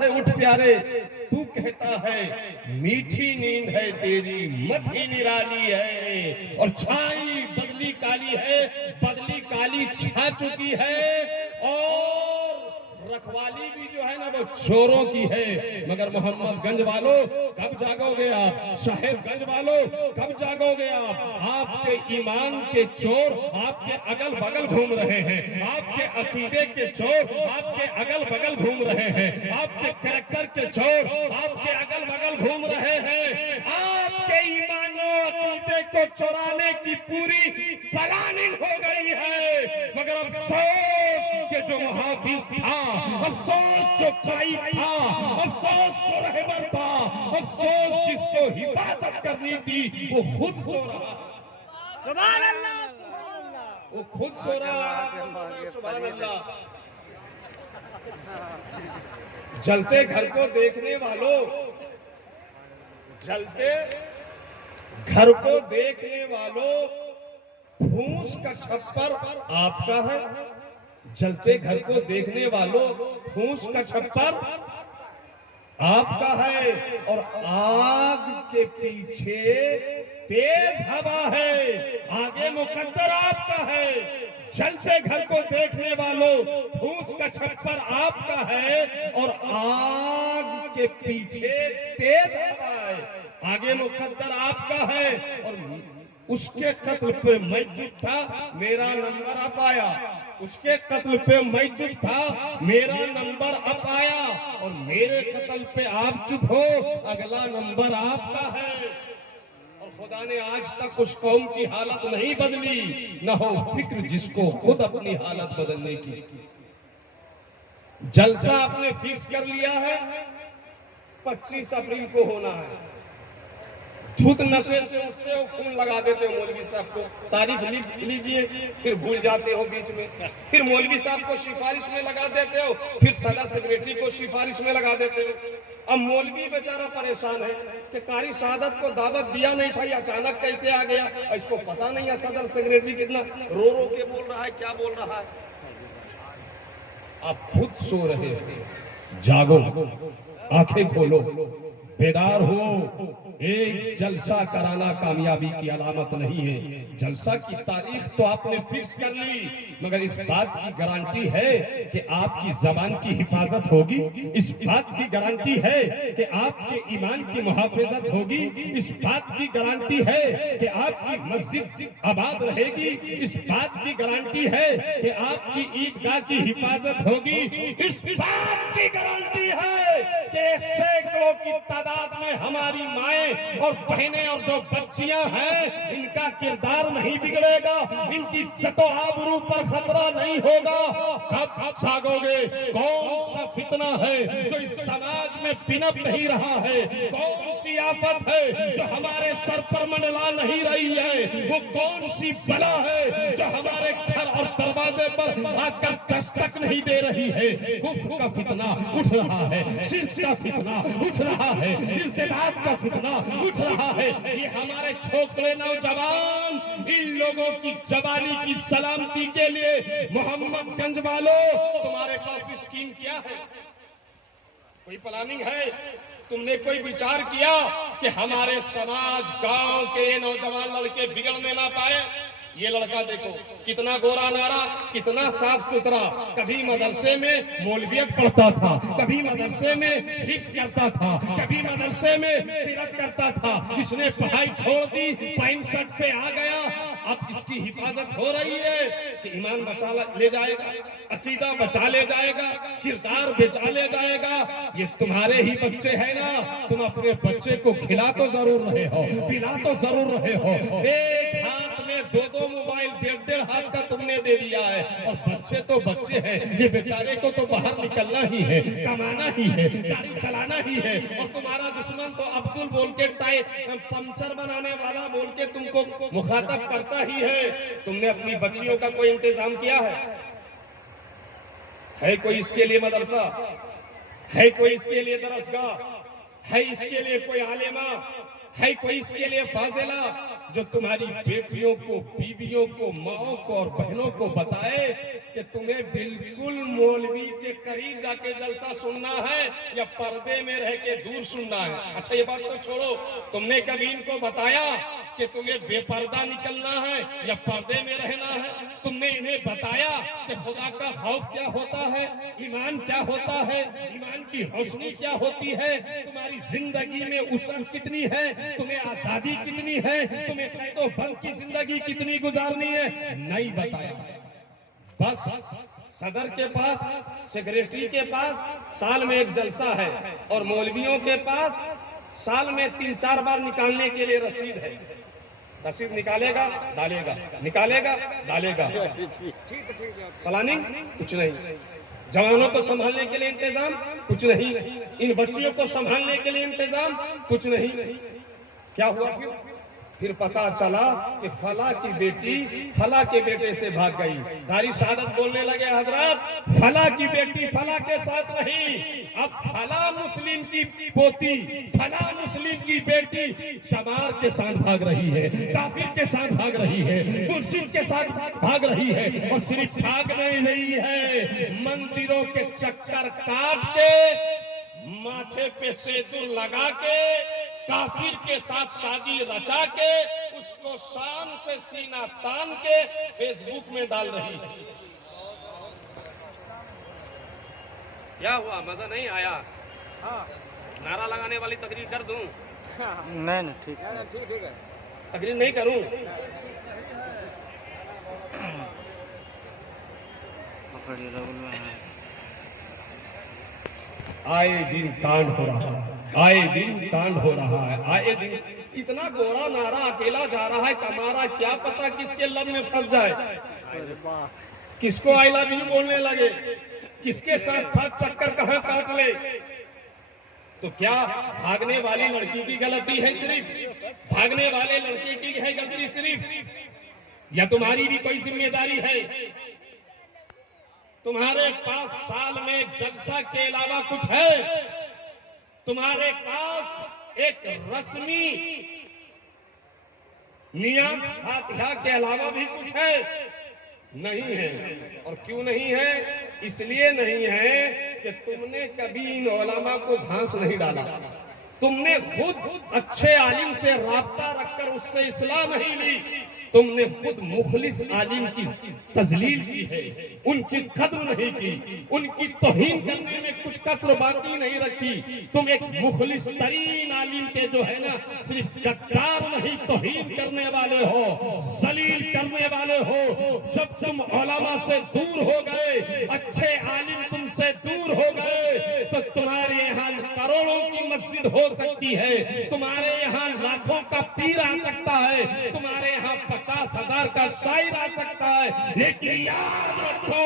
ہے اٹھ پیارے تو کہتا ہے میٹھی نیند ہے تیری مٹھی نرالی ہے، اور چھائی بدلی کالی ہے، بدلی کالی چھا چکی ہے، اور رکھوالی بھی جو ہے نا وہ چوروں کی ہے۔ مگر محمد گنج والوں کب جاگو گے آپ؟ صاحب گنج والوں کب جاگو گے آپ؟ آپ کے ایمان کے چور آپ کے اگل بگل گھوم رہے ہیں، آپ کے عقیدے کے چور آپ کے اگل بگل گھوم رہے ہیں، آپ کے کریکٹر کے چور آپ کے اگل بگل گھوم رہے ہیں، آپ کے ایمان و عقیدے کو چرانے کی پوری پلاننگ ہو گئی ہے۔ مگر افسوس کہ جو محافظ تھا، افسوس جو قائد تھا، افسوس جو رہبر تھا، افسوس جس کو حفاظت کرنی تھی وہ خود سو رہا ہے۔ سبحان اللہ سبحان اللہ، وہ خود سو رہا ہے۔ سبحان اللہ۔ جلتے گھر کو دیکھنے والوں، جلتے گھر کو دیکھنے والوں، پھوس کا چھپر آپ کا ہے۔ جلتے گھر کو دیکھنے والوں، پھوس کا چھپر آپ کا ہے، اور آگ کے پیچھے تیز ہوا ہے، آگے مقدر آپ کا ہے۔ جلتے گھر کو دیکھنے والوں، پھوس کا چھپر آپ کا ہے، اور آگ کے پیچھے تیز ہوا ہے، آگے مقدر آپ کا ہے۔ اور اس کے قتل پہ میں چپ تھا، میرا نمبر اب آیا۔ اس کے قتل پہ میں چپ تھا، میرا نمبر اب آیا، اور میرے قتل پہ آپ چپ ہو، اگلا نمبر آپ کا ہے۔ اور خدا نے آج تک اس قوم کی حالت نہیں بدلی، نہ ہو فکر جس کو خود اپنی حالت بدلنے کی۔ جلسہ آپ نے فکس کر لیا ہے، 25 اپریل کو ہونا ہے۔ دھت نشے سے اٹھتے ہو، فون لگا دیتے ہو مولوی صاحب کو، تاریخ لکھ لیجئے، پھر بھول جاتے ہو بیچ میں، پھر مولوی صاحب کو سفارش میں لگا دیتے ہو، پھر صدر سیکریٹری کو سفارش میں لگا دیتے ہو۔ اب مولوی بیچارہ پریشان ہے کہ قاری سعادت کو دعوت دیا نہیں تھا، یہ اچانک کیسے آ گیا، اس کو پتا نہیں ہے صدر سیکریٹری کتنا رو رو کے بول رہا ہے، کیا بول رہا ہے۔ آپ خود سو رہے ہو، جاگو، آنکھیں کھولو، بیدار ہو۔ ایک جلسہ کرانا کامیابی کی علامت نہیں ہے۔ جلسہ کی تاریخ تو آپ نے فکس کر لی، مگر اس بات کی گارنٹی ہے کہ آپ کی زبان کی حفاظت ہوگی، اس بات کی گارنٹی ہے کہ آپ کے ایمان کی محافظت ہوگی، اس بات کی گارنٹی ہے کہ آپ کی مسجد آباد رہے گی، اس بات کی گارنٹی ہے کہ آپ کی عیدگاہ کی حفاظت ہوگی، اس بات کی گارنٹی ہے کہ سینکڑوں کی تعداد میں ہماری مائیں اور بہنیں اور جو بچیاں ہیں ان کا کردار نہیں بگڑے گا، ان کی عزت و آبرو پر خطرہ نہیں ہوگا۔ کب جاگو گے؟ کون سا فتنہ ہے جو اس سماج میں پنپ نہیں رہا ہے؟ کون سی آفت ہے جو ہمارے سر پر منڈلا نہیں رہی ہے؟ وہ کون سی بلا ہے جو ہمارے گھر اور دروازے پر آ کر دستک نہیں دے رہی ہے؟ کفر کا فتنہ اٹھ رہا ہے، شرک کا فتنہ اٹھ رہا ہے، ارتداد کا فتنہ اٹھ رہا ہے۔ یہ ہمارے چھوکرے نوجوان ان لوگوں کی جوانی کی سلامتی کے لیے محمد گنج والوں تمہارے پاس اسکیم کیا ہے؟ کوئی پلاننگ ہے؟ تم نے کوئی وچار کیا کہ ہمارے سماج گاؤں کے یہ نوجوان لڑکے بگڑنے نہ پائے؟ یہ لڑکا دیکھو کتنا گورا نارا، کتنا صاف ستھرا، کبھی مدرسے میں مولویت پڑھتا تھا، کبھی مدرسے میں حفظ کرتا تھا، کبھی مدرسے میں تلاوت کرتا تھا، اس نے پڑھائی چھوڑ دی، پینٹ شرٹ پہ آ گیا۔ اب اس کی حفاظت ہو رہی ہے کہ ایمان بچا لے جائے گا، عقیدہ بچا لے جائے گا، کردار بچا لے جائے گا۔ یہ تمہارے ہی بچے ہیں نا، تم اپنے بچے کو کھلا تو ضرور رہے ہو، پلا تو ضرور رہے ہو۔ ایک ہاتھ میں دو موبائل، 1.5 ہاتھ کا تم نے دے دیا ہے، اور بچے تو بچے ہیں، یہ بیچارے کو تو باہر نکلنا ہی ہے، کمانا ہی ہے، گاڑی چلانا ہی ہے، اور تمہارا دشمن تو عبدل بول کے پنچر بنانے والا بول کے تم کو مخاطب کرتا ہی ہے۔ تم نے اپنی بچیوں کا کوئی انتظام کیا ہے کوئی اس کے لیے مدرسہ؟ ہے کوئی اس کے لیے درسگاہ؟ ہے اس کے لیے کوئی عالمہ؟ ہے کوئی اس کے لیے فاضلہ جو تمہاری بیٹیوں کو، بیویوں کو، ماؤں کو اور بہنوں کو بتائے کہ تمہیں بالکل مولوی کے قریب جا کے جلسہ سننا ہے یا پردے میں رہ کے دور سننا ہے؟ اچھا یہ بات تو چھوڑو، تم نے کبھی ان کو بتایا کہ تمہیں بے پردہ نکلنا ہے یا پردے میں رہنا ہے؟ تم نے انہیں بتایا کہ خدا کا خوف کیا ہوتا ہے، ایمان کیا ہوتا ہے، ایمان کی روشنی کیا ہوتی ہے، تمہاری زندگی میں وسعت کتنی ہے، تمہیں آزادی کتنی ہے، تمہیں قید و بند کی زندگی کتنی گزارنی ہے؟ نہیں بتایا۔ بس صدر کے پاس، سیکریٹری کے پاس سال میں ایک جلسہ ہے اور مولویوں کے پاس سال میں 3-4 بار نکالنے کے لیے رسید ہے۔ رسید نکالے گا ڈالے گا، نکالے گا ڈالے گا، پلاننگ کچھ نہیں، جوانوں کو سنبھالنے کے لیے انتظام کچھ نہیں، ان بچیوں کو سنبھالنے کے لیے انتظام کچھ نہیں۔ کیا ہوا پھر پتا چلا کہ فلاں کی بیٹی فلاں کے بیٹے سے بھاگ گئی۔ داری شہادت بولنے لگے حضرات فلاں کی بیٹی فلاں کے ساتھ نہیں، اب فلاں مسلم کی پوتی فلاں مسلم کی بیٹی شمار کے ساتھ بھاگ رہی ہے، کافر کے ساتھ بھاگ رہی ہے، مرشد کے ساتھ بھاگ رہی ہے، اور صرف بھاگ نہیں ہے، مندروں کے چکر کاٹ کے، ماتھے پہ سیندور لگا کے، کافر کے ساتھ شادی رچا کے، اس کو شان سے سینہ تان کے فیس بک میں ڈال رہی ہے۔ کیا ہوا؟ مزہ نہیں آیا؟ نعرہ لگانے والی تقریر کر دوں؟ نہیں ٹھیک ہے، تقریر نہیں کروں؟ آئے دن کانڈ ہو رہا ہے، آئے دن کانڈ ہو رہا ہے، آئے دن اتنا گورا نعرہ اکیلا جا رہا ہے کہ ہمارا کیا پتا کس کے لب میں پھنس جائے، کس کو آئی لو یو بولنے لگے، کس کے ساتھ ساتھ چکر کہاں کاٹ لے۔ تو کیا بھاگنے والی لڑکی کی غلطی ہے صرف؟ بھاگنے والے لڑکی کی ہے غلطی صرف، یا تمہاری بھی کوئی ذمہ داری ہے؟ تمہارے پاس سال میں جلسہ کے علاوہ کچھ ہے؟ تمہارے پاس ایک رسمی نیاز فاتحہ کے علاوہ بھی کچھ ہے؟ نہیں ہے۔ اور کیوں نہیں ہے؟ اس لیے نہیں ہے کہ تم نے کبھی ان علماء کو گھاس نہیں ڈالا، تم نے خود اچھے عالم سے رابطہ رکھ کر اس سے اصلاح نہیں لی، تم نے خود مخلص عالم کی تذلیل کی ہے، ان کی قدر نہیں کی، ان کی توہین کرنے میں کچھ کسر باقی نہیں رکھی۔ تم ایک مخلص ترین عالم کے جو ہے نا صرف غدار نہیں، توہین کرنے والے ہو، ذلیل کرنے والے ہو۔ جب تم علماء سے دور ہو گئے، اچھے عالم تم سے دور ہو گئے، تو تمہارے یہاں کروڑوں کی مسجد ہو سکتی ہے، تمہارے یہاں لاکھوں کا پیر آ سکتا ہے، تمہارے یہاں 50,000 کا شاعر آ سکتا ہے، لیکن یاد رکھو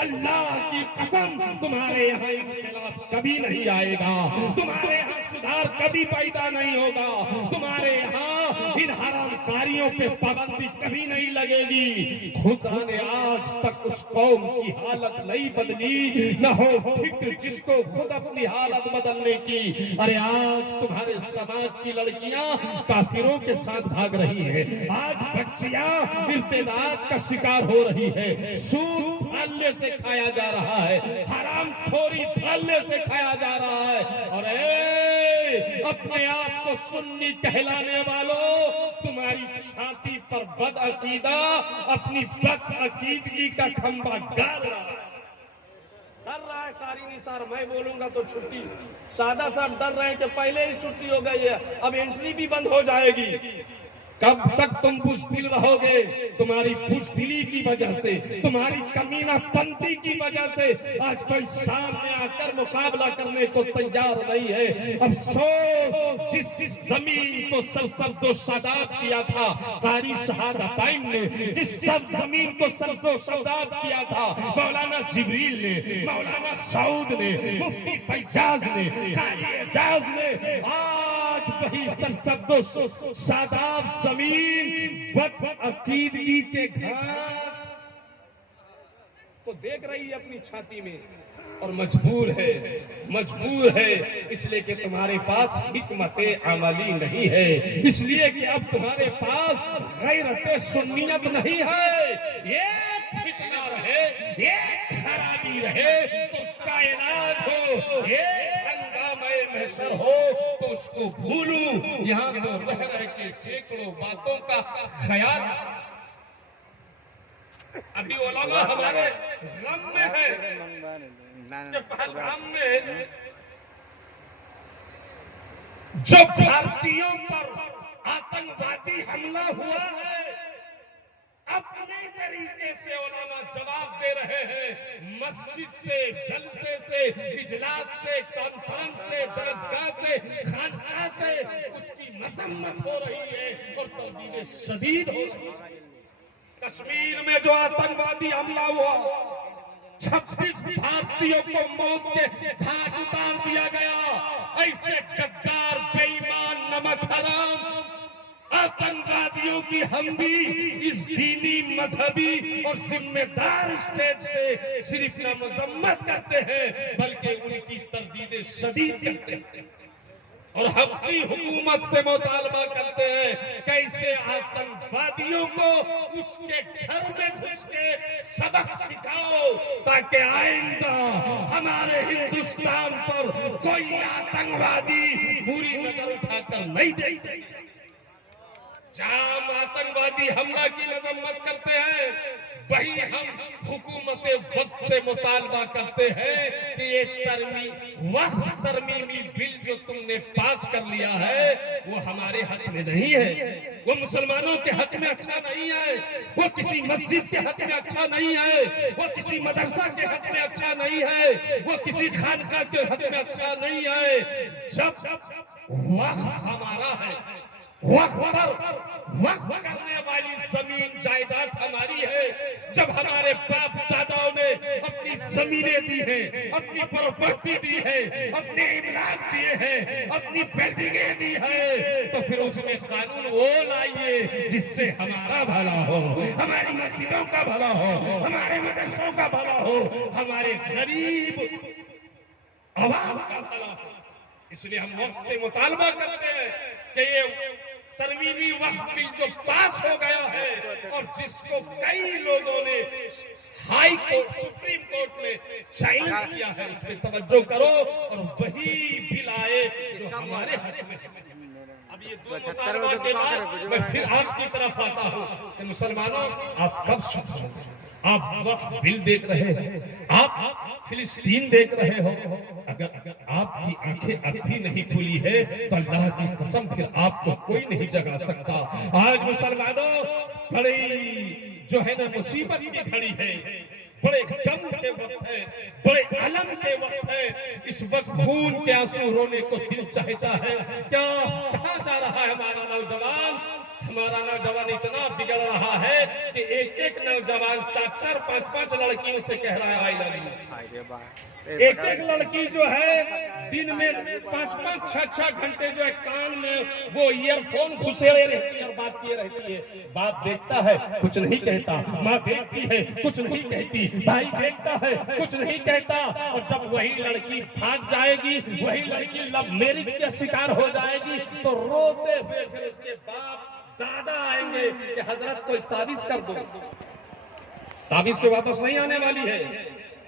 اللہ کی قسم تمہارے یہاں انقلاب کبھی نہیں آئے گا، تمہارے یہاں سدھار کبھی پیدا نہیں ہوگا، تمہارے یہاں ان حرام کاریوں پہ پابندی کبھی نہیں لگے گی۔ خدا نے آج تک اس قوم کی حالت نہیں بدلی، نہ ہو فکر جس کو خود اپنی حالت بدلنے کی۔ ارے آج تمہارے سماج کی لڑکیاں کافروں کے ساتھ بھاگ رہی ہیں، آج بچیاں ارتداد کا شکار ہو رہی ہے، سود پھالنے سے کھایا جا رہا ہے، حرام خوری پھالنے سے کھایا جا رہا ہے۔ اور اپنے آپ کو سنی کہلانے والوں، تمہاری چھاتی پر بد عقیدہ اپنی بد عقیدگی کا کھمبا گاڑ رہا ہے۔ ڈر رہا ہے قاری نثار، میں بولوں گا تو چھٹی، سادہ صاحب ڈر رہے ہیں کہ پہلے ہی چھٹی ہو گئی ہے، اب انٹری بھی بند ہو جائے گی۔ کب تک تم بزدل رہو گے؟ تمہاری بزدلی کی وجہ سے، تمہاری کمینہ پنتی کی وجہ سے آج کوئی سامنے آ کر مقابلہ کرنے کو تیار نہیں ہے۔ افسوس جس زمین کو سرسبز و شاداب کیا تھا قاری شہادتین نے، جس سب زمین کو سرسبز و شاداب کیا تھا مولانا جبریل نے، مولانا سعود نے، مفتی فیاض نے، قاری اعجاز نے، آج وہی سرسبز و شاداب زمین بد عقیدگی کے گھاس کو دیکھ رہی ہے اپنی چھاتی میں۔ اور مجبور ہے اس لیے کہ تمہارے پاس حکمت عملی نہیں ہے، اس لیے کہ اب تمہارے پاس غیرت سنیت نہیں ہے۔ ایک فتنہ رہے، ایک خرابی رہے تو اس کا علاج ہو، ایک ہنگامہ محشر ہو تو اس کو بھولوں۔ یہاں تو رہ کے سینکڑوں باتوں کا خیال، ابھی علماء ہمارے غم میں ہے کہ پہلگام میں جب بھارتیوں پر آتنکوادی حملہ ہوا ہے، اپنے طریقے سے علماء جواب دے رہے ہیں، مسجد سے، جلسے سے، اجلاس سے، کانفرنس سے، درسگاہ سے، خانقاہ سے اس کی مذمت ہو رہی ہے اور تردید شدید ہو رہی ہے۔ کشمیر میں جو آتنکوادی حملہ ہوا، 26 بھارتیوں کو موت کے گھاٹ اتار دیا گیا۔ ایسے غدار، بے ایمان، نمک حرام آتنکوادیوں کی ہم بھی اس دینی، مذہبی اور ذمہ دار اسٹیج سے صرف نہ مذمت کرتے ہیں بلکہ ان کی تردید شدید کرتے ہیں، اور ہم اپنی حکومت سے مطالبہ کرتے ہیں کیسے آتنکوادیوں کو اس کے گھر میں گھس کے سبق سکھاؤ تاکہ آئندہ ہمارے ہندوستان پر کوئی آتنکوادی بری نظر اٹھا کر نہیں دیکھ سکے۔ جہاں ہم آتنکوادی حملہ کی مذمت کرتے ہیں، وہی ہم حکومت وقت سے مطالبہ کرتے ہیں کہ یہ وقت ترمیمی بل جو تم نے پاس کر لیا ہے وہ ہمارے حق میں نہیں ہے، وہ مسلمانوں کے حق میں اچھا نہیں ہے، وہ کسی مسجد کے حق میں اچھا نہیں ہے، وہ کسی مدرسہ کے حق میں اچھا نہیں ہے، وہ کسی خانقاہ کے حق میں اچھا نہیں ہے۔ جب وقت ہمارا ہے، وقف کرنے والی زمین جائیداد ہماری ہے، جب ہمارے باپ داداؤں نے اپنی زمینیں دی ہیں، اپنی پراپرٹی دی ہے، اپنے املاک دیے ہیں، اپنی بلڈنگیں دی ہیں، تو پھر اس میں قانون وہ لائیے جس سے ہمارا بھلا ہو، ہماری مسجدوں کا بھلا ہو، ہمارے مدرسوں کا بھلا ہو، ہمارے غریب عوام کا بھلا ہو۔ اس لیے ہم وقت سے مطالبہ کرتے ہیں کہ یہ ترمیمی وقت بل جو پاس ہو گیا ہے اور جس کو کئی لوگوں نے ہائی کورٹ، سپریم کورٹ میں چیلنج کیا ہے، اس پہ توجہ کرو اور وہی بل آئے جو ہمارے حق میں ہے۔ اب یہ دو مطالبہ کے بعد میں پھر آپ کی طرف آتا ہوں کہ مسلمانوں آپ کب سمجھو گے؟ آپ وقت بل دیکھ رہے ہیں، آپ فلسطین دیکھ رہے ہو، اگر آپ کی آنکھیں اب بھی نہیں کھلی ہے تو اللہ کی قسم پھر آپ کو کوئی نہیں جگا سکتا۔ آج مسلمانوں بڑی جو ہے نا مصیبت کی گھڑی ہے، بڑے غم کے وقت ہے، بڑے علم کے وقت ہے، اس وقت خون کے آنسو رونے کو دل چاہتا ہے۔ کیا کہاں جا رہا ہے ہمارا نوجوان؟ ہمارا نوجوان اتنا بگڑ رہا ہے کہ ایک نوجوان 4 5 لڑکیوں سے کہہ رہا ہے آئی لو یو۔ ایک لڑکی جو ہے دن میں 5 6 گھنٹے جو ہے کان میں وہ ایئر فون گھسے رہتی ہے اور بات کیے رہتی ہے۔ باپ دیکھتا ہے کچھ نہیں کہتا، ماں دیکھتی ہے کچھ نہیں کہتی، بھائی دیکھتا ہے کچھ نہیں کہتا، اور جب وہی لڑکی بھاگ جائے گی، وہی لڑکی لو میرج کے شکار ہو جائے گی تو روتے ہوئے پھر اس کے باپ دادا آئیں گے کہ حضرت کوئی تعویذ کر دو۔ تعویذ سے واپس نہیں آنے والی ہے۔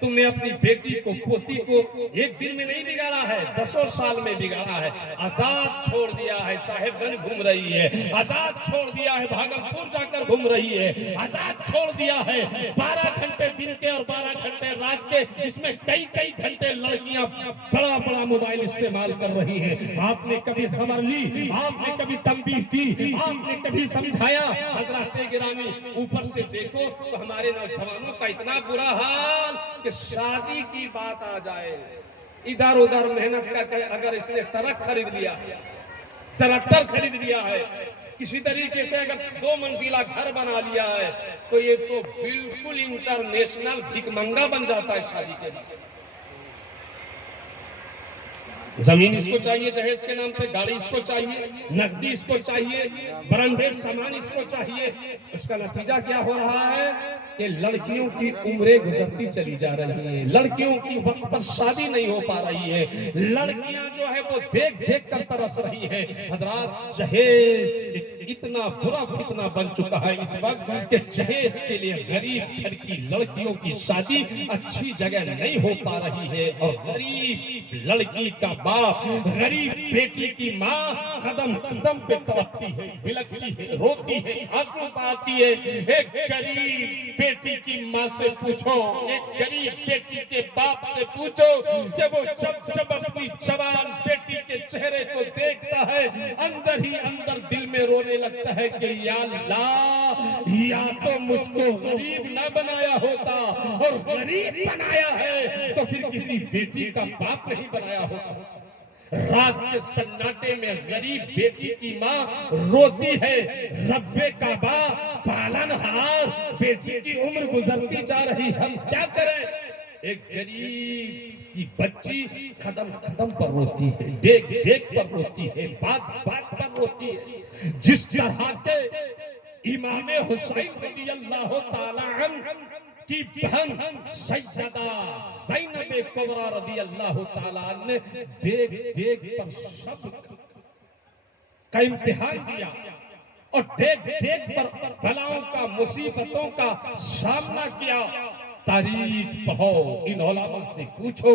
تم نے اپنی بیٹی کو، پوتی کو ایک دن میں نہیں بگاڑا ہے، 10 سال میں بگاڑا ہے۔ آزاد چھوڑ دیا ہے، صاحب گنج گھوم رہی ہے، آزاد چھوڑ دیا ہے، بھاگلپور جا کر گھوم رہی ہے، آزاد چھوڑ دیا ہے 12 گھنٹے دن کے اور 12 گھنٹے رات کے، اس میں کئی گھنٹے لڑکیاں بڑا موبائل استعمال کر رہی ہیں۔ آپ نے کبھی خبر لی؟ آپ نے کبھی تنبیہ کی؟ آپ نے کبھی سمجھایا؟ حضرات گرامی اوپر سے دیکھو تو ہمارے نوجوانوں کا اتنا برا حال کہ شادی کی بات آ جائے، ادھر ادھر محنت کر، اگر اس نے ٹرک خرید لیا، ٹریکٹر خرید لیا ہے، کسی طریقے سے اگر 2 منزلہ گھر بنا لیا ہے تو یہ تو بالکل انٹرنیشنل بھیک منگا بن جاتا ہے شادی کے بعد۔ زمین اس کو چاہیے جہیز کے نام پہ، گاڑی اس کو چاہیے، نقدی اس کو چاہیے، برانڈیڈ سامان اس کو چاہیے. اس کا نتیجہ کیا ہو رہا ہے کہ لڑکیوں کی عمریں گزرتی چلی جا رہی ہیں، لڑکیوں کی وقت پر شادی نہیں ہو پا رہی ہے، لڑکیاں جو ہے وہ دیکھ دیکھ کر ترس رہی ہیں. حضرات جہیز اتنا برا فتنہ بن چکا ہے اس وقت کہ جہیز کے لیے غریب گھر کی لڑکیوں کی شادی اچھی جگہ نہیں ہو پا رہی ہے، اور غریب لڑکی کا باپ، غریب بیٹی کی ماں قدم قدم پہ تڑپتی ہے، بلکتی ہے، روتی ہے، آنسو بہاتی ہے. ایک غریب بیٹی کی ماں سے پوچھو، ایک غریب بیٹی کے باپ سے پوچھو کہ وہ جب جب اپنی جوان بیٹی کے چہرے کو دیکھتا ہے اندر ہی اندر دل میں رونے لگتا ہے کہ یا اللہ، یا تو مجھ کو غریب نہ بنایا ہوتا، اور غریب بنایا ہے تو پھر کسی بیٹی کا باپ نہیں بنایا ہوتا. رات کے سناٹے میں غریب بیٹی کی ماں روتی ہے، رب کعبہ پالن ہار، بیٹی کی عمر گزرتی جا رہی، ہم کیا کریں؟ ایک غریب کی بچی قدم قدم پر روتی ہے، دیکھ دیکھ پر روتی ہے، بات بات پر روتی ہے. جس طرح کے امام حسین رضی اللہ تعالی عنہ کی بہن سیدہ زینب کبریٰ رضی اللہ تعالیٰ عنہ نے دیکھ دیکھ پر سب کا امتحان دیا، اور دیکھ دیکھ پر بلاؤں کا، مصیبتوں کا سامنا کیا. تاریخ پڑھو، ان علماء سے پوچھو،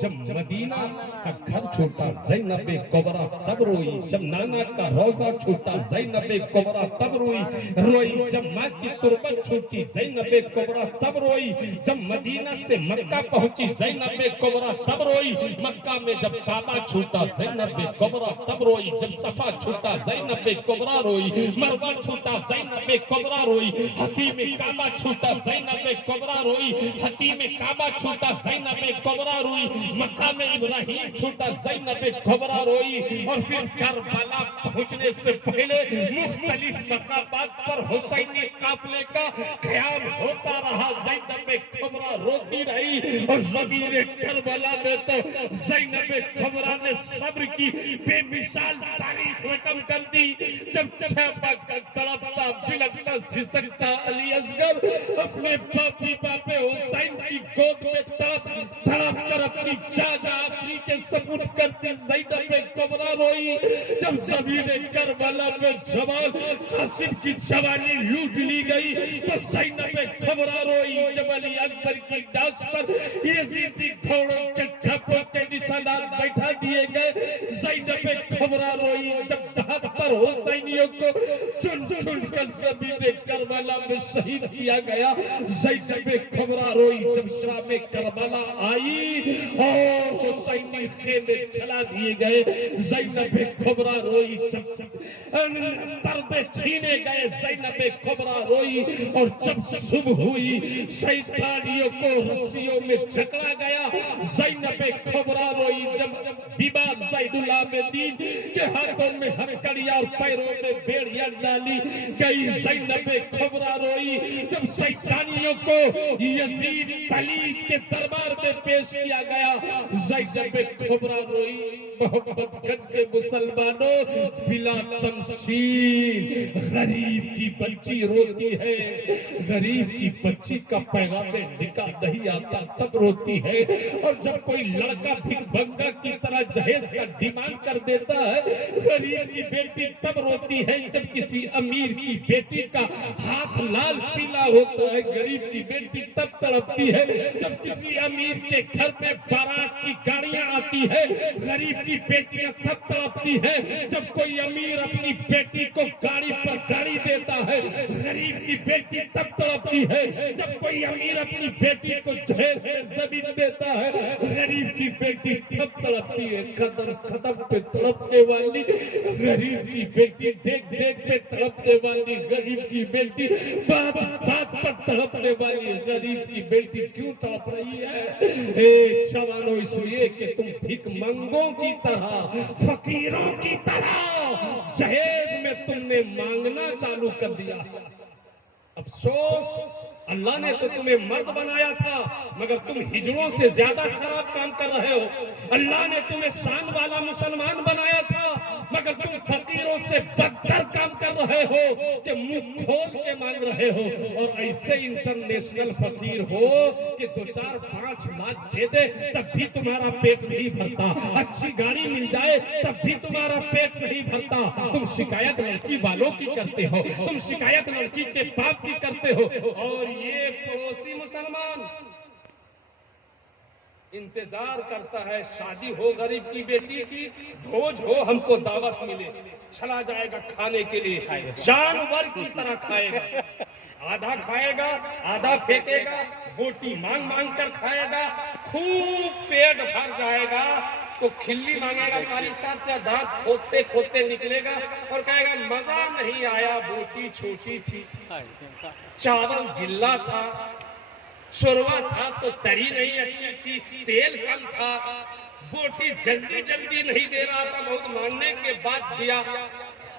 جب مدینہ کا گھر چھوٹا زینب کبریٰ تب روئی، جب نانا کا روزہ چھوٹا زینب کبریٰ تب روئی، جب ماں کی تربت چھوٹی زینب کبریٰ تب روئی، جب مدینہ سے مکہ پہنچی زینب کبریٰ تب روئی، مکہ میں جب کعبہ چھوٹا زینب کبریٰ تب روئی، جب صفا چھوٹا زینب کبریٰ روئی، مروہ چھوٹا زینب کبریٰ روئی، حتیم کعبہ چھوٹا زینب کبریٰ روئی، حتیم کعبہ چھوٹا زینب کبریٰ روئی، مکہ میں ابراہیم چھوٹا زینب کبریٰ روئی. اور پھر کربلا پہنچنے سے پہلے مختلف مقامات پر حسینی قافلے کا قیام ہوتا رہا، زینب کبریٰ روتی رہی. اور ضمیر کربلا میں تو زینب کبریٰ نے صبر کی بے مثال تاریخ رقم کر دی. جب چھاپا کا تڑپتا بلکتا جھسکتا علی اصغر اپنے باپ حسین کی گود میں تڑپ کر اپنی جان آخری کے سپرد کرتی زینب کبریٰ روئی. جب زمین کربلا میں جوان قاسم کی جوانی لوٹ لی گئی تو زینب کبریٰ روئی. جب علی اکبر کی ڈاس پر یزیدی گھوڑوں کے ڈھپوں کے نشانات بیٹھا دیے گئے زینب کبریٰ روئی. جب 72 حسینیوں کو چن چن کر زمین کربلا میں شہید کیا گیا زینب کبریٰ روئی. جب شام کربلا آئی اور حسینی خیمے چلا دیے گئے زینب کبریٰ روئی. جب پردے چھینے گئے زینب کبریٰ روئی. اور جب صبح ہوئی شیطانیوں کو رسیوں میں جکڑا گیا زینب کبریٰ روئی. جب بیبا زید العابدین کے ہاتھوں میں ہتھکڑیاں اور پیروں میں بیڑیاں ڈالی گئی زینب کبریٰ روئی. جب شیطانیوں کو یزید پلید کے دربار میں پیش کیا گیا زینب کبریٰ روئی. محمد گنج کے مسلمانوں بلا تمثیل غریب کی بچی روتی ہے، غریب کی بچی کا پیغام نکاح نہیں آتا تب روتی ہے. اور جب کوئی لڑکا بھک بھنگا کی طرح جہیز کا ڈیمانڈ کر دیتا ہے غریب کی بیٹی تب روتی ہے. جب کسی امیر کی بیٹی کا ہاتھ لال پیلا ہوتا ہے غریب کی بیٹی تب تڑپتی ہے. جب کسی امیر کے گھر پہ بارات کی گاڑیاں آتی ہے غریب کی بیٹیاں تب تڑپتی ہے. جب کوئی امیر اپنی بیٹی کو گاڑی پر گاڑی دیتا ہے غریب کی بیٹی تب تڑپتی ہے. جب کوئی امیر اپنی بیٹی کو جہیز میں زمین دیتا ہے غریب کی بیٹی تب تڑپتی ہے. قدم قدم پہ تڑپنے والی غریب کی بیٹی، دیکھ دیکھ پہ تڑپنے والی غریب کی بیٹی، بات بات پر تڑپنے والی غریب کی بیٹی کیوں تڑپ رہی ہے؟ اے جوانو، اس لیے کہ تم بھیک منگوں کی طرح، فقیروں کی طرح جہیز میں تم نے مانگنا چالو کر دیا. افسوس، اللہ نے تو تمہیں مرد بنایا تھا مگر تم ہجڑوں سے زیادہ خراب کام کر رہے ہو. اللہ نے تمہیں شان والا والا مسلمان بنایا تھا، مگر تم فقیروں سے بدتر کام کر رہے ہو کہ منہ کھول کے مانگ رہے ہو، اور ایسے انٹرنیشنل فقیر ہو کہ 2-4-5 لاکھ دے دے تب بھی تمہارا پیٹ نہیں بھرتا، اچھی گاڑی مل جائے تب بھی تمہارا پیٹ نہیں بھرتا۔ تم شکایت لڑکی والوں کی کرتے ہو، تم شکایت لڑکی کے باپ کی کرتے ہو، اور یہ پڑوسی مسلمان انتظار کرتا ہے شادی ہو غریب کی بیٹی کی، بھوج ہو ہم کو دعوت ملے، چلا جائے گا کھانے کے لیے، جانور کی طرح کھائے گا، آدھا کھائے گا آدھا پھینکے گا، بوٹی مانگ مانگ کر کھائے گا، خوب پیٹ بھر جائے گا تو کھلی مانگے گا ہماری ساتھ، یا دانت کھوتے کھوتے نکلے گا اور کہے گا مزہ نہیں آیا، بوٹی چھوٹی تھی، چاول گلا تھا، شوروا تھا تو تری نہیں اچھی تھی، تیل کم تھا، بوٹی جلدی جلدی نہیں دے رہا تھا، بہت مانگنے کے بعد دیا۔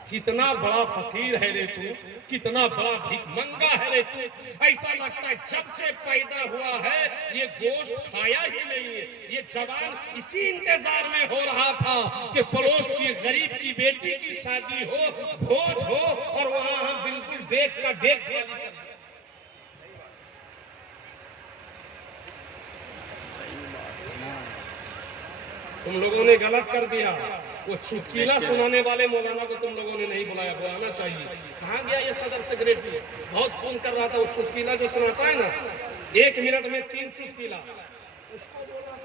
کتنا بڑا فقیر ہے رے تو، کتنا بڑا بھیک منگا ہے رے تو، ایسا لگتا ہے جب سے پیدا ہوا ہے یہ گوشت کھایا ہی نہیں ہے۔ یہ جوان اسی انتظار میں ہو رہا تھا کہ پڑوس کی غریب کی بیٹی کی شادی ہو، بھوج ہو، اور وہاں ہم بالکل دیکھ کا دیکھ خالی کر۔ تم لوگوں نے غلط کر دیا، وہ چٹکیلا سنانے والے مولانا کو تم لوگوں نے نہیں بلایا، بلانا چاہیے۔ کہاں گیا یہ صدر سیکریٹری؟ بہت فون کر رہا تھا، وہ چٹکیلا جو سناتا ہے نا 1 منٹ میں 3 چٹکیلا، اس کو بولا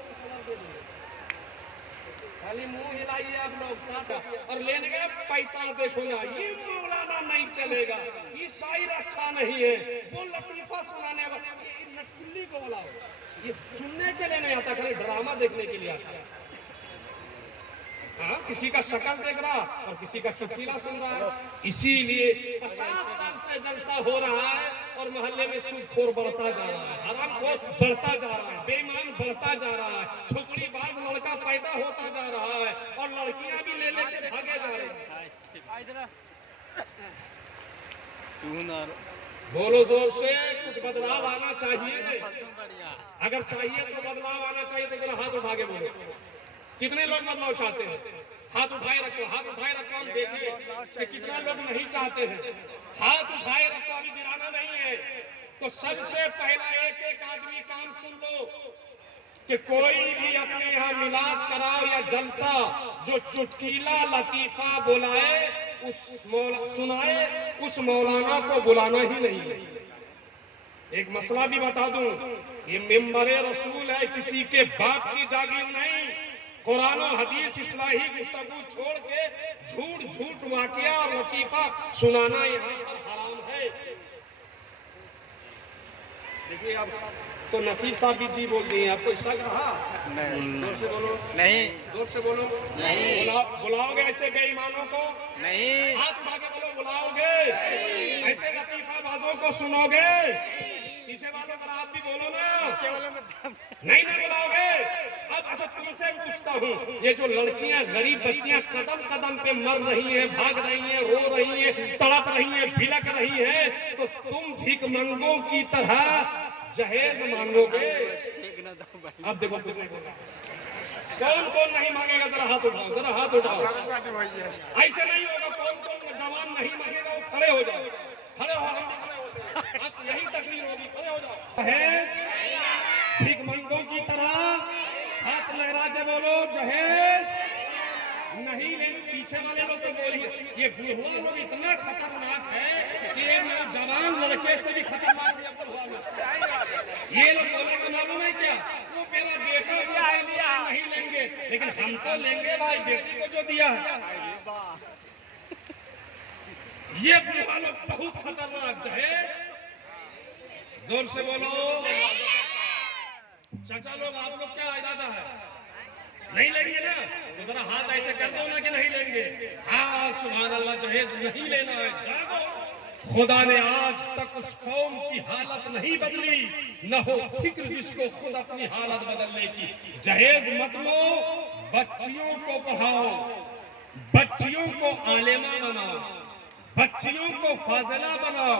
خالی منہ ہلائیے آپ لوگ ساتھ، اور لینے گئے پیترا دیکھو نا، یہ مولانا نہیں چلے گا، یہ شاعر اچھا نہیں ہے، وہ لطیفہ سنانے والا، یہ نٹکلی کو بلاؤ، یہ سننے کے لیے نہیں آتا، خالی ڈرامہ دیکھنے کے لیے آتا ہے۔ ہاں، کسی کا شکل دیکھ رہا اور کسی کا چٹکیلا سن رہا ہے۔ اسی لیے 50 سال سے جلسہ ہو رہا ہے اور محلے میں سود خور بڑھتا جا رہا ہے، حرام خور بڑھتا جا رہا ہے، بے ایمان بڑھتا جا رہا ہے، چھپڑی باز لڑکا پیدا ہوتا جا رہا ہے، اور لڑکیاں بھی لے لے کے بھاگے جا رہی ہیں۔ بولو زور سے، کچھ بدلاؤ آنا چاہیے، اگر چاہیے تو بدلاؤ آنا چاہیے تو ذرا ہاتھ اٹھا کے بولو، کتنے لوگ بدلاؤ چاہتے ہیں؟ ہاتھ اٹھائے رکھو، ہاتھ اٹھائے رکھو، ہم دیکھیں کہ کتنا لوگ نہیں چاہتے ہیں۔ ہاتھ اٹھائے رکھو، ابھی گرانا نہیں ہے۔ تو سب سے پہلا ایک آدمی کام سن لو کہ کوئی بھی اپنے یہاں میلاد کراؤ یا جلسہ، جو چٹکیلا لطیفہ بلائے سنائے، اس مولانا کو بلانا ہی نہیں ہے۔ ایک مسئلہ بھی بتا دوں، یہ ممبر رسول ہے، کسی کے باپ کی جاگیر نہیں۔ قرآن و حدیث اصلاحی گفتگو چھوڑ کے جھوٹ واقعہ اور لطیفہ سنانا یہاں پر حرام ہے۔ دیکھیے اب تو نقیب صاحب بھی جی بول رہی ہیں، آپ کو شک رہا؟ زور سے بولو نہیں، زور سے بولو نہیں۔ بلاؤ گے ایسے بے ایمانوں کو؟ نہیں۔ ہاتھ اٹھا کے بولو، بلاؤ گے ایسے لطیفہ بازوں کو؟ سنو گے؟ پیچھے والوں ذرا آپ بھی بولو نا، نہیں بلاؤ گے؟ اب اچھا تم سے پوچھتا ہوں، یہ جو لڑکیاں غریب بچیاں قدم قدم پہ مر رہی ہیں، بھاگ رہی ہیں، رو رہی ہیں، تڑپ رہی ہیں، بھلک رہی ہیں، تو تم بھیک منگوں کی طرح جہیز مانگو گے؟ اب دیکھو کون کون نہیں مانگے گا؟ ذرا ہاتھ اٹھاؤ، ذرا ہاتھ اٹھاؤ۔ ایسے نہیں ہوگا، کون کون جوان نہیں مانگے گا؟ وہ کھڑے ہو جاؤ، کھڑے ہو، ہم بھی کھڑے ہو جائیں، یہی تقریر ہوگی، کھڑے ہو جاؤ۔ بھیک منگوں کی طرح ہاتھ لہرا کے بولو جہیز نہیں لینے۔ پیچھے والے لوگ تو بولیے، یہ بوڑھوا لوگ اتنا خطرناک ہے کہ یہ نوجوان لڑکے سے بھی خطرناک ہے بوڑھوا لوگ۔ یہ لوگ بولے کہ معلوم ہے کیا، وہ میرا بیٹا بھی آئے لیا نہیں لیں گے، لیکن ہم تو لیں گے بھائی، بیٹی کو جو دیا ہے۔ یہ بوڑھوا لوگ بہت خطرناک جہیز، زور سے بولو۔ چچا لوگ آپ لوگ کیا ارادہ ہے؟ نہیں لیں گے نا؟ تو ذرا ہاتھ ایسے کر دو نا کہ نہیں لیں گے۔ ہاں سبحان اللہ، جہیز نہیں لینا ہے، جاگو۔ خدا نے آج تک اس قوم کی حالت نہیں بدلی، نہ ہو فکر جس کو خود اپنی حالت بدلنے کی۔ جہیز مت لو، بچیوں کو پڑھاؤ، بچیوں کو عالمہ بناؤ، بچیوں کو فاضلہ بناؤ،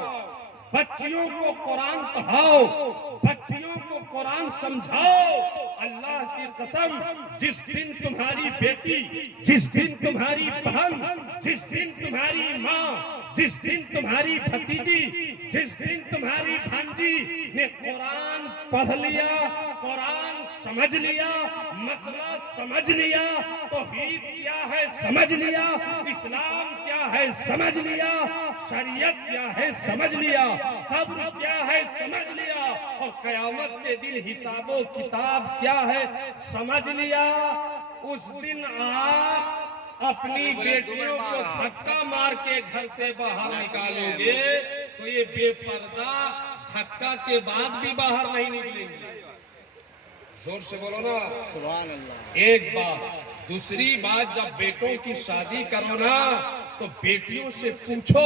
بچیوں کو قرآن پڑھاؤ، بچیوں کو قرآن سمجھاؤ۔ اللہ کی قسم، جس دن تمہاری بیٹی، جس دن تمہاری بہن، جس دن تمہاری ماں، جس دن تمہاری بھتیجی، جس دن تمہاری بھانجی نے قرآن پڑھ لیا، قرآن سمجھ لیا، مسئلہ سمجھ لیا، توحید کیا ہے سمجھ لیا، اسلام کیا ہے سمجھ لیا، شریعت کیا ہے سمجھ لیا، قبر کیا ہے سمجھ لیا، اور قیامت کے دن حساب و کتاب کیا ہے سمجھ لیا، اس دن آپ اپنی بیٹیوں کو دھکا مار کے گھر سے باہر نکالو گے تو یہ بے پردہ دھکا کے بعد بھی باہر نہیں نکلیں گے. زور سے بولو نا سبحان اللہ. ایک بات. دوسری بات، جب بیٹوں کی شادی کرو نا تو بیٹیوں سے پوچھو،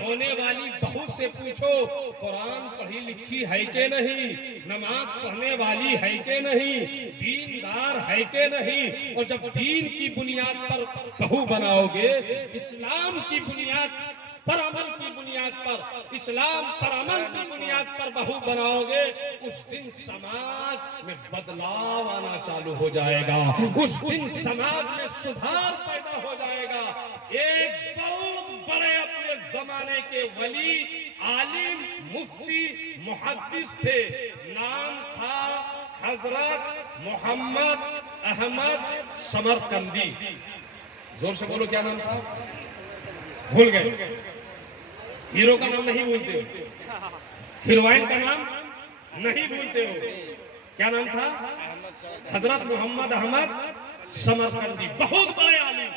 ہونے والی بہو سے پوچھو قرآن پڑھی لکھی ہے کہ نہیں، نماز پڑھنے والی ہے کہ نہیں، دیندار ہے کہ نہیں. اور جب دین کی بنیاد پر بہو بناؤ گے، اسلام کی بنیاد پر، عمل کی بنیاد پر، اسلام پر عمل کی بنیاد پر بہو بناؤ گے، اس دن سماج میں بدلاؤ آنا چالو ہو جائے گا، اس دن سماج میں سدھار پیدا ہو جائے گا. ایک بہت بڑے اپنے زمانے کے ولی، عالم، مفتی، محدث تھے، نام تھا حضرت محمد احمد سمرقندی. زور سے بولو کیا نام تھا؟ بھول گئے؟ ہیرو کا نام نہیں بھولتے ہو، ہیروئن کا نام نہیں بھولتے ہو، کیا نام تھا؟ حضرت محمد احمد سمرقندی. بہت بڑے عالم،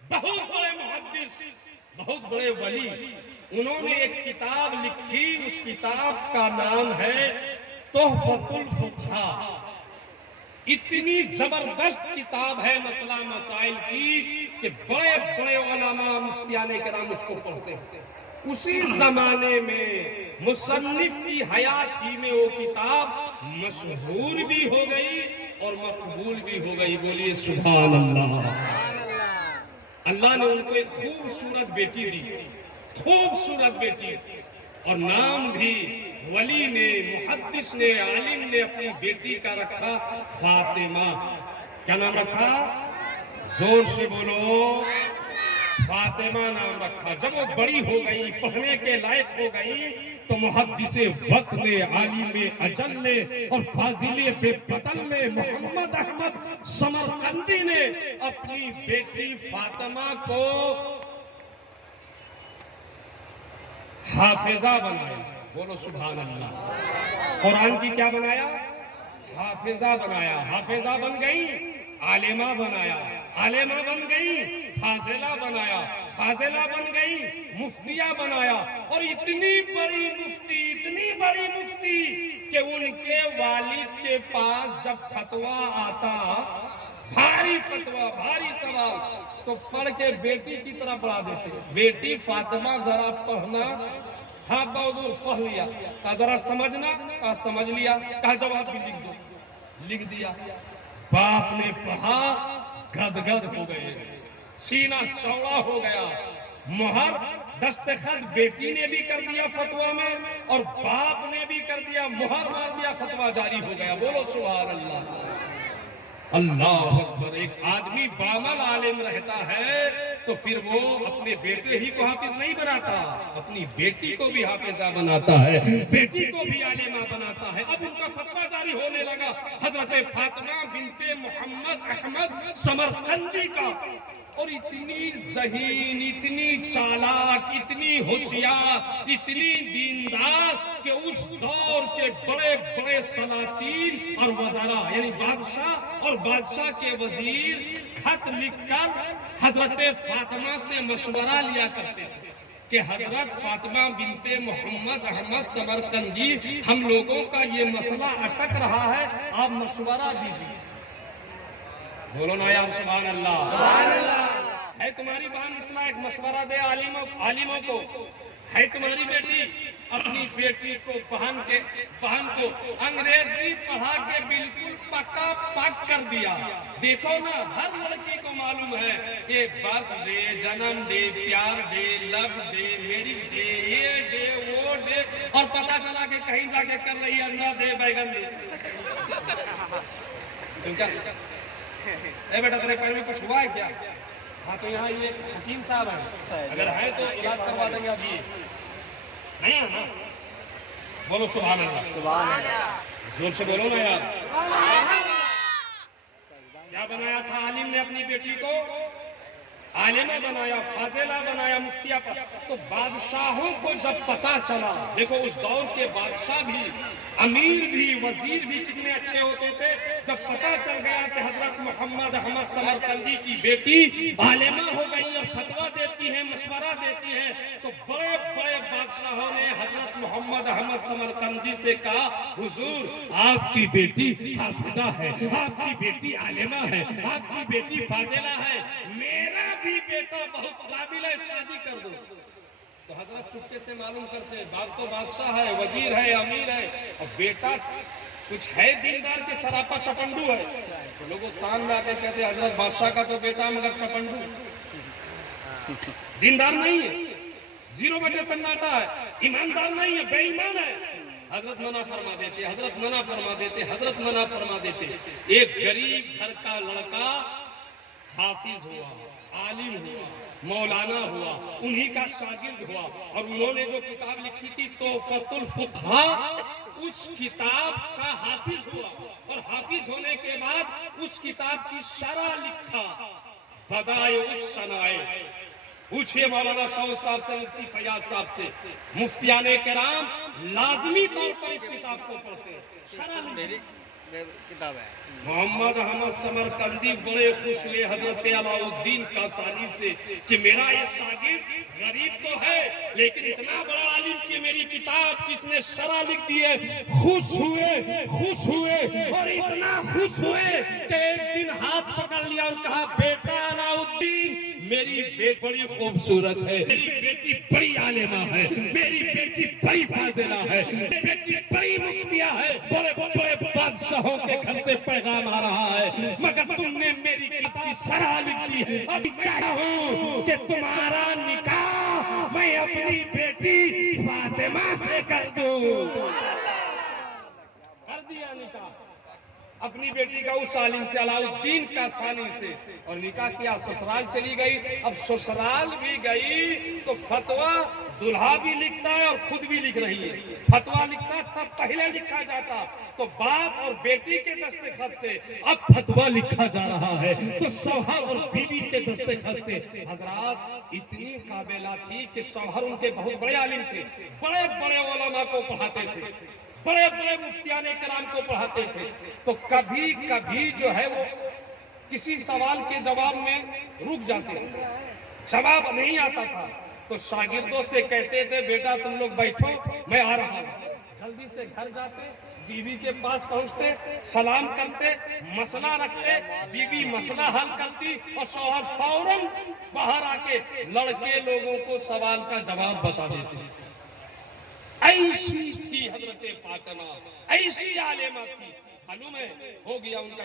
بہت بڑے محدث، بہت بڑے ولی. انہوں نے ایک کتاب لکھی، اس کتاب کا نام ہے تحفۃ الفقہاء. اتنی زبردست کتاب ہے مسئلہ مسائل کی کہ بڑے بڑے علماء مفتیان کرام اس کو پڑھتے ہیں. اسی زمانے میں مصنف کی حیات ہی میں وہ کتاب مشہور بھی ہو گئی اور مقبول بھی ہو گئی. بولیے سبحان اللہ. اللہ نے ان کو ایک خوبصورت بیٹی دی، خوبصورت بیٹی، اور نام بھی ولی نے، محدث نے، عالم نے اپنی بیٹی کا رکھا فاطمہ. کیا نام رکھا؟ زور سے بولو. فاطمہ نام رکھا. جب وہ بڑی ہو گئی، پڑھنے کے لائق ہو گئی، تو محدث وقت نے، عالم اجل نے اور فاضل بے بدل نے، محمد احمد سمرقندی نے اپنی بیٹی فاطمہ کو حافظہ بنایا. بولو سبحان اللہ. قرآن کی کیا بنایا؟ حافظہ بنایا. حافظہ بن گئی، عالمہ بنایا. عالمہ بن گئی، فاضلہ بنایا. فاضلہ بن گئی، مفتیہ بنایا. اور اتنی بڑی مفتی، اتنی بڑی مفتی کہ ان کے والد کے پاس جب فتویٰ آتا، بھاری فتویٰ، بھاری سوال، تو پڑھ کے بیٹی کی طرح پڑھا دیتے. بیٹی فاطمہ ذرا پڑھنا. ہاں بہدور پڑھ لیا. کہا ذرا سمجھنا. کہا سمجھ لیا. کہا جواب بھی لکھ دو. لکھ دیا. باپ نے پڑھا، گدگد ہو گئے، سینہ چوڑا ہو گیا. مہر دستخط بیٹی نے بھی کر دیا فتویٰ میں، اور باپ نے بھی کر دیا، مہر مار دیا، فتویٰ جاری ہو گیا. بولو سبحان اللہ. اللہ اکبر. ایک آدمی بعمل عالم رہتا ہے تو پھر وہ اپنے بیٹے ہی کو حافظ نہیں بناتا، اپنی بیٹی کو بھی حافظہ بناتا ہے، بیٹی کو بھی عالمہ بناتا ہے. اب ان کا فتویٰ جاری ہونے لگا حضرت فاطمہ بنت محمد احمد سمرقندی کا. اور اتنی ذہین، اتنی چالاک، اتنی ہوشیار، اتنی دیندار کہ اس دور کے بڑے بڑے سلاطین اور وزراء، یعنی بادشاہ اور بادشاہ کے وزیر خط لکھ کر حضرت فاطمہ سے مشورہ لیا کرتے تھے کہ حضرت فاطمہ بنت محمد احمد سمرقندی، ہم لوگوں کا یہ مسئلہ اٹک رہا ہے، آپ مشورہ دیجیے. بولو نا یار سبحان اللہ. ہے تمہاری بہن اسما، ایک مشورہ دے عالموں کو. ہے تمہاری بیٹی اپنی بیٹی کو بہن کو انگریزی پڑھا کے بالکل پکا پاک کر دیا. دیکھو نا, ہر لڑکی کو معلوم ہے کہ برتھ ڈے, جنم ڈے, پیار ڈے, لو ڈے, میری ڈے, یہ ڈے, وہ ڈے, اور پتا چلا کہ کہیں جا کے کر رہی ہے انڈا دے, بیگن دے. اے بیٹا تیرے پیر میں کچھ ہوا ہے کیا؟ ہاں تو یہاں یہ حکیم صاحب ہیں, اگر ہے تو علاج کروا دیں گے. ابھی نہیں ہے نا؟ بولو سبحان اللہ. سبحان اللہ. زور سے بولو نا یار. کیا بنایا تھا عالم نے اپنی بیٹی کو؟ عالمہ بنایا, فاضلہ بنایا, مفتیہ. تو بادشاہوں کو جب پتا چلا, دیکھو اس دور کے بادشاہ بھی, امیر بھی, وزیر بھی کتنے اچھے ہوتے تھے. جب پتا چل گیا کہ حضرت محمد احمد سمرقندی کی بیٹی عالمہ ہو گئی اور فتویٰ دیتی ہے, مشورہ دیتی ہے, تو بڑے بڑے بادشاہوں نے حضرت محمد احمد سمرقندی سے کہا, حضور آپ کی بیٹی حافظہ ہے, آپ کی بیٹی عالمہ ہے, آپ کی بیٹی فاضلہ ہے, میرا بھی بیٹا بہت قابل ہے, شادی کر دو. تو حضرت چپکے سے معلوم کرتے ہیں, باپ تو بادشاہ ہے, وزیر ہے, امیر ہے, اور بیٹا کچھ ہے دیندار کے سراپا چپنڈو ہے. تو لوگوں تان میں آ کے کہتے ہیں حضرت بادشاہ کا تو بیٹا مگر چپنڈو, دیندار نہیں ہے, 0 سناٹا ہے, ایماندار نہیں ہے, بے ایمان ہے. حضرت منع فرما دیتے, حضرت منع فرما دیتے, حضرت منع فرما دیتے. ایک غریب گھر کا لڑکا حافظ ہوا, عالم ہوا, مولانا ہوا, انہی کا شاگرد ہوا, اور انہوں نے جو کتاب لکھی تھی تحفۃ الفقہاء, اس کتاب کا حافظ ہوا, اور حافظ ہونے کے بعد اس کتاب کی شرح لکھا, بدائع الصنائع. پوچھئے مولانا شاہ صاحب سے, مفتی فیاض صاحب سے, مفتیان کرام لازمی طور پر اس کتاب کو پڑھتے ہیں. شرح لکھی کتاب ہے. محمد احمد سمرقندی بڑے خوش ہوئے حضرت علاء الدین کاسانی سے کہ میرا یہ شاگرد غریب تو ہے لیکن اتنا بڑا عالم کہ میری کتاب کس نے شرح لکھ دی ہے. خوش ہوئے اور اتنا خوش ہوئے کہ ایک دن ہاتھ پکڑ لیا اور کہا, بیٹا علاء الدین, میری بیٹی بڑی خوبصورت ہے, میری بیٹی بڑی عالمہ ہے, میری بیٹی بڑی فاضلہ ہے, میری بیٹی بڑی مفتیہ ہے, بڑے بڑے بادشاہوں کے گھر سے پیغام آ رہا ہے, مگر تم نے میری کتاب کی شرح لکھ دی ہے. ابھی چاہتا ہوں کہ تمہارا نکاح میں اپنی بیٹی فاطمہ سے کر دوں. کر دیا نکاح اپنی بیٹی کا اس عالم سے, علاء الدین کاسانی سے, اور نکاح کیا. سسرال چلی گئی. اب سسرال بھی گئی تو فتویٰ دلہا بھی لکھتا ہے اور خود بھی لکھ رہی ہے. فتویٰ لکھتا تھا پہلے لکھا جاتا تو باپ اور بیٹی کے دستخط سے, اب فتویٰ لکھا جا رہا ہے تو شوہر اور بیوی کے دستخط سے. حضرات اتنی قابلہ تھی کہ شوہر ان کے بہت بڑے عالم تھے, بڑے بڑے علماء کو پڑھاتے تھے, بڑے بڑے مفتیان کرام کو پڑھاتے تھے. تو کبھی کبھی جو ہے وہ کسی سوال کے جواب میں رک جاتے, جواب نہیں آتا تھا تو شاگردوں سے کہتے تھے, بیٹا تم لوگ بیٹھو, میں آ رہا ہوں. جلدی سے گھر جاتے, بیوی کے پاس پہنچتے, سلام کرتے, مسئلہ رکھتے, بیوی مسئلہ حل کرتی اور شوہر فوراً باہر آ کے لڑکے لوگوں کو سوال کا جواب بتا دیتے. ایسی تھی حضرت فاطمہ, ایسی عالمہ تھی. معلوم ہے ہو گیا ان کا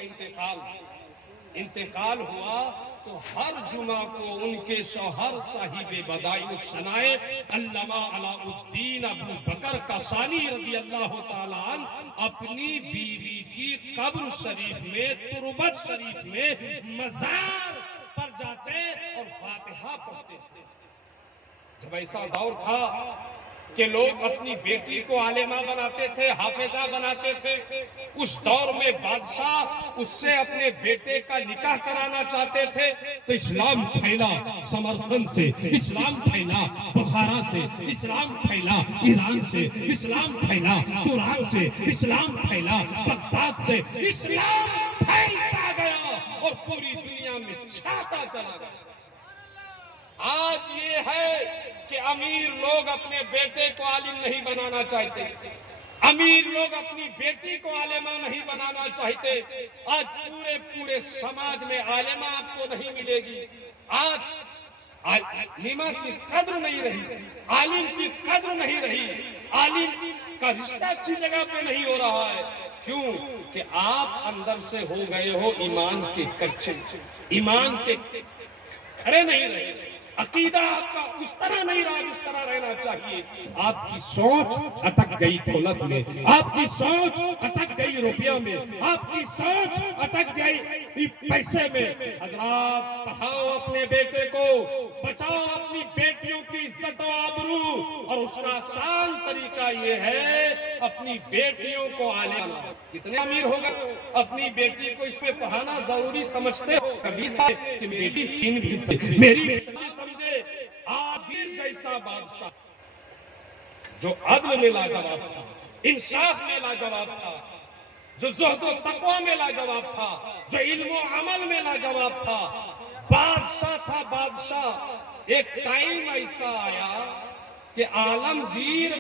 انتقال ہوا تو ہر جمعہ کو ان کے شوہر صاحب بدائع الصنائع علامہ علاء الدین ابو بکر کاسانی رضی اللہ تعالیٰ عنہ اپنی بیوی کی قبر شریف میں, تربت شریف میں, مزار پر جاتے اور فاتحہ پڑھتے تھے. جب ایسا دور تھا کہ لوگ اپنی بیٹی کو عالمہ بناتے تھے, حافظہ بناتے تھے, اس دور میں بادشاہ اس سے اپنے بیٹے کا نکاح کرانا چاہتے تھے تو اسلام پھیلا سمرقند سے, اسلام پھیلا بخارا سے, اسلام پھیلا ایران سے, اسلام پھیلا توران سے, اسلام پھیلا بغداد سے. اسلام پھیلتا گیا اور پوری دنیا میں چھاتا چلا گیا. آج یہ ہے کہ امیر لوگ اپنے بیٹے کو عالم نہیں بنانا چاہتے, امیر لوگ اپنی بیٹی کو عالمہ نہیں بنانا چاہتے. آج پورے سماج میں عالمہ آپ کو نہیں ملے گی. آج عالمہ کی قدر نہیں رہی، عالم کی قدر نہیں رہی، عالم کا رشتہ اچھی جگہ پہ نہیں ہو رہا ہے. کیوں کہ آپ اندر سے ہو گئے ہو ایمان کے کچے، ایمان کے کھڑے نہیں رہے، عقیدہ آپ کا اس طرح نہیں رہا جس طرح رہنا چاہیے. آپ کی سوچ اٹک گئی دولت میں، آپ کی سوچ اٹک گئی روپیہ میں، آپ کی سوچ اٹک گئی پیسے میں. حضرات پڑھاؤ اپنے بیٹے کو، بچاؤ اپنی بیٹیوں کی عزت و آبرو، اور اس کا آسان طریقہ یہ ہے اپنی بیٹیوں کو عالم. کتنے امیر ہو گئے اپنی بیٹی کو اس میں پڑھانا ضروری سمجھتے ہو؟ کبھی کہ بیٹی تین بھی میری سمجھے. عادل جیسا بادشاہ جو عدل میں لاجواب تھا، انصاف میں لاجواب تھا، جو زہد و تقوی میں لاجواب تھا، جو علم و عمل میں لاجواب تھا، بادشاہ تھا بادشاہ. ایک ٹائم ایسا آیا کہ عالمگیر